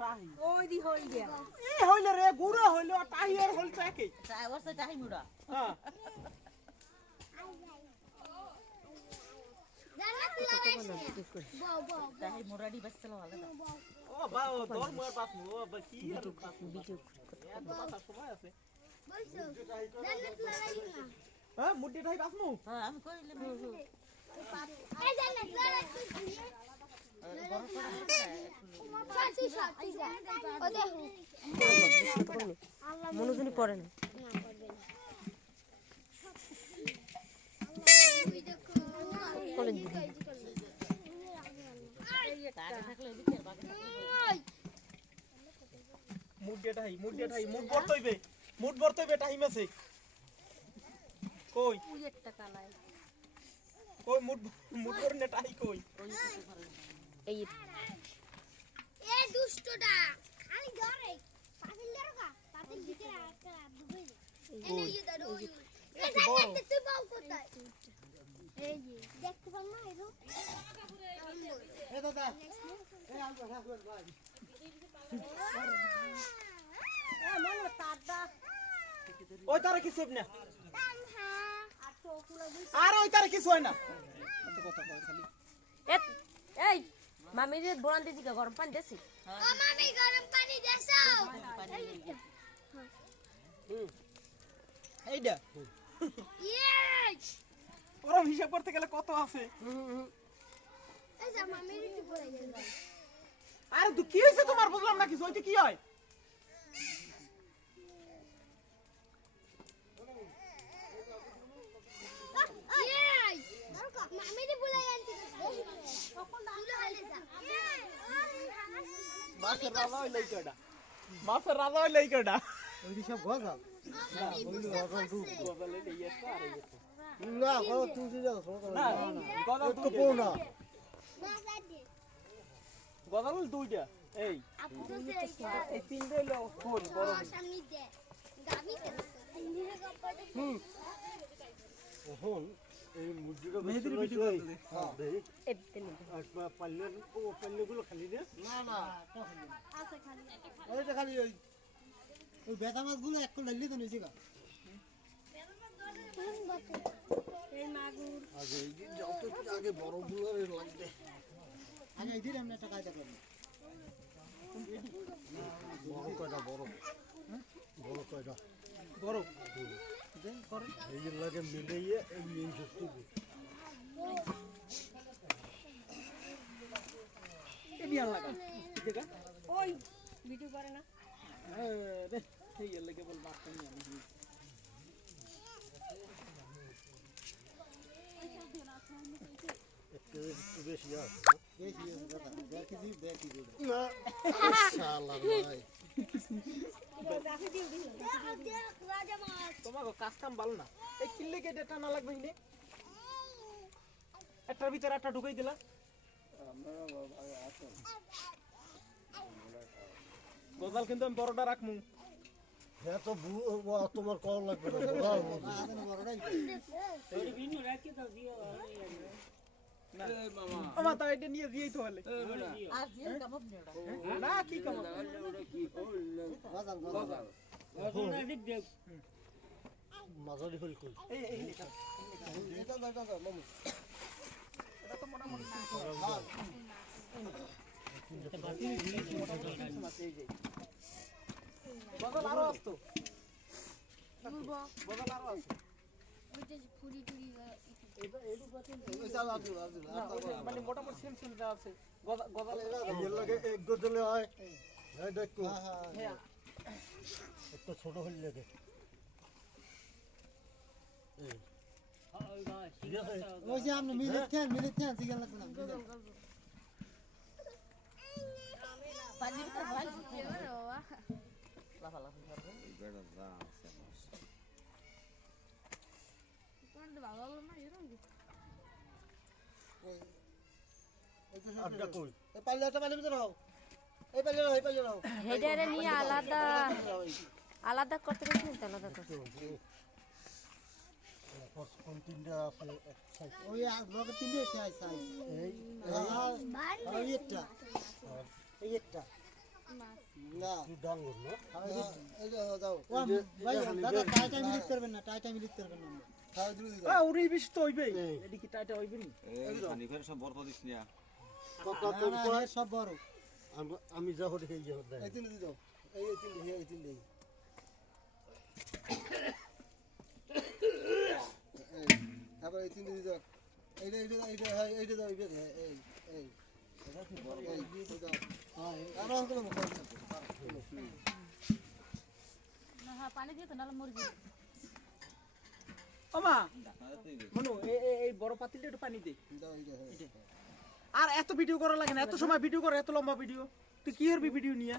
টাহি ওই দি হই গিয়া এই হইলো রে গুড়া হইলো টাহি আর হল টাকে অবস্থা টাহি মুড়া হ্যাঁ টাহি মুড়াডি বাসলো ভালো না ও বাও দর মোর পাস ও বা কি আর পাস ভিডিও কথা সময় আছে বলছো জান্নাত লড়াই না হ্যাঁ মুড্ডি টাহি পাস মু হ্যাঁ আমি কইলে এই জান্নাত লড়াই তুই মনোজনী পড়ে না মুড বর্তইবে মুড বর্তইবে টাইম আছে কই ওই একটা কালাই কই মুড করনে টাই কই এই এ দুষ্টটা খালি ধরে পাতিল ধরগা পাতিল দিতে একটা দুবে এনে ইয়ে দাও ওই এই সাইডে তুই বাউ কোথায় এই যে দেখতে পান না এরো এ দাদা এই আলবা রাখবেন ভাই এ মনো তাদা ওই তারে কিছু না তানহা আর তো পুরো আর ওই তারে কিছু হয় না এত কথা কয় খালি এই মামি রে বড়ান দিছি গরম পানি দেছি ও মামি গরম পানি দেছো এইডা ইয়েস ওরা হিসাব করতে গেলে কত আছে এই যে মামি রিটি পড়ে গেল আরে তুই কি হইছে তোমার বুঝলাম না কিছু হইতে কি হয় ইয়েস মামি রি বলে আনতে সকল দাঁড়া হইলে যা মাছের রাজা হইলে কেডা মাছের রাজা হইলে কেডা ওই সব গজাল গজালে এই একটা আর এই একটা না গজাল তুই যাও না গজাল তো পো না গজাল দুইটা এই আপু তো এই তিনটে হলো কোন বড় সামনে দে গাবি এখন এই মুরগিটা মেহেদির ভিডিও করতে হ্যাঁ দেই এতে নি আর পাল্লের ও পাল্লেগুলো খালি দে না না আছে খালি ওইটা খালি ওই বেতা মাছগুলো এক করে ঢাললি তো নিছি গা এই মাগুর আগে এই যত আগে বড়গুলো লাগবে আগে এই দিন আমরা একটা কায়দা করব বড় কয়টা বড় হ্যাঁ বড় কয়টা বড় দেন করেন এই যে লাগে মিলাইয়ে এই মেন সুস্থ এই বিয়ান লাগা ঠিক আছে ওই ভিডিও করে না রে এই লাগে বল বাত করি আমি একটু বেশি আছে বেশি আছে দাদা দেখি না শালা ভাই রাজা মাছ তোমাকে কাজ কাম ভালো না এই কিল্লে কেটে টানা লাগবে হিনে একটার ভিতরে একটা ঢুকাই দিলা গজাল কিন্তু আমি বড়টা রাখমু হ্যাঁ তো তোমার কল লাগবে না বড়টাই আমার তো এটা নিয়ে দিয়েই তো হলে আর যে কামক নেড়া না কি কাম মাঝারি করে কই এই এই এটা তো মোটামুটি গজাল আরো আসতো গজাল আরো আসতো ফুরি টুরি মানে মোটামুটি সেম সেম আছে গজাল এর লাগে এক গজলে হয় এই দেখো হ্যাঁ একটা ছোট হইল লাগে ওই যে আপনি মিলিথেন সিগন্যাল লাগবে না পানি তো ভাই লাফা লাফা করবে আপনি কই এই পাল্লাটা পাল্লা ভিতর নাও এই পাল্লা নাও হেডারে নিয়ে আলাদা আলাদা করতে গেছি আলাদা করতে কোন তিনটা আছে ওই ব্লকে তিনটে সাইজ এই একটা এই একটা না ডাঙ্গর না এই যে দাও ভাই দাদা টাইটা মিলিট করবেন না টাইটা মিলিট করবেন না খাওয়া দিলে দিও ওরে বেশি তো হইবে এদিকে টাইটা হইবে নি কথা না তো না কয় এ সব বড় আমি যা হতে এই যাও এই তিনটে দিও এই তিনটে এই তিনটে আবার এই তিনটে দিও এইটা দাও এই আমরা অঙ্ক পানি দিয়ে তো নাহলে মুরগি ওমা মনু এই বড় পাতিলটা একটু পানি দে দাও এইটা আর এত ভিডিও করা লাগে না এত সময় ভিডিও করে এত লম্বা ভিডিও তুই কি করবি ভিডিও নিয়ে